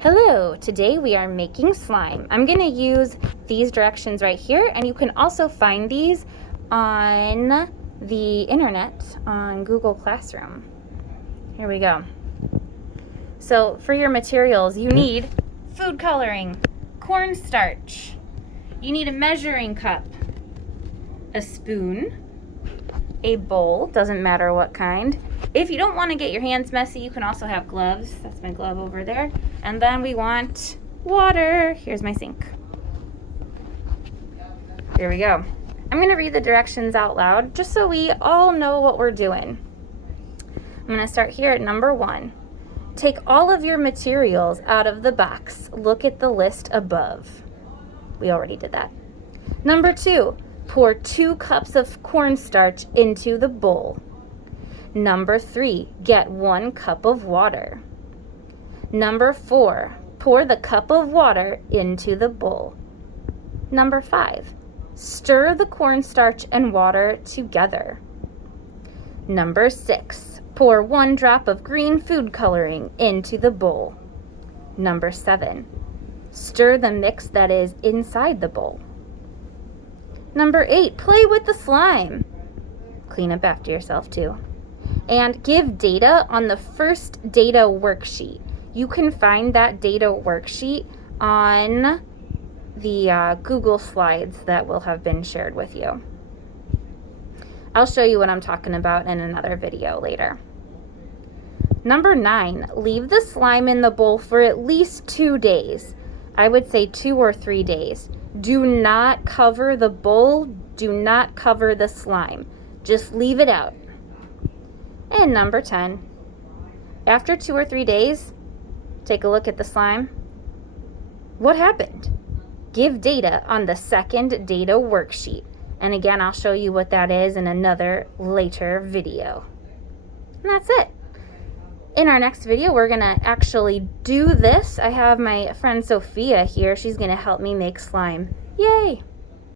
Hello, today we are making slime. I'm going to use these directions right here, and you can also find these on the internet on Google Classroom. Here we go. So for your materials, you need food coloring, cornstarch, you need a measuring cup, a spoon, a bowl, doesn't matter what kind. If you don't want to get your hands messy, you can also have gloves. That's my glove over there. And then we want water. Here's my sink. Here we go. I'm going to read the directions out loud just so we all know what we're doing. I'm going to start here at number 1. Take all of your materials out of the box. Look at the list above. We already did that. Number 2. Pour 2 cups of cornstarch into the bowl. Number 3, get 1 cup of water. Number 4, pour the cup of water into the bowl. Number 5, stir the cornstarch and water together. Number 6, pour 1 drop of green food coloring into the bowl. Number 7, stir the mix that is inside the bowl. Number 8, play with the slime. Clean up after yourself too. And give data on the first data worksheet. You can find that data worksheet on the Google Slides that will have been shared with you. I'll show you what I'm talking about in another video later. Number 9, leave the slime in the bowl for at least 2 days. I would say 2 or 3 days. Do not cover the bowl. Do not cover the slime. Just leave it out. And number 10, after 2 or 3 days, take a look at the slime. What happened? Give data on the second data worksheet. And again, I'll show you what that is in another later video. And that's it. In our next video, we're going to actually do this. I have my friend Sophia here. She's going to help me make slime. Yay!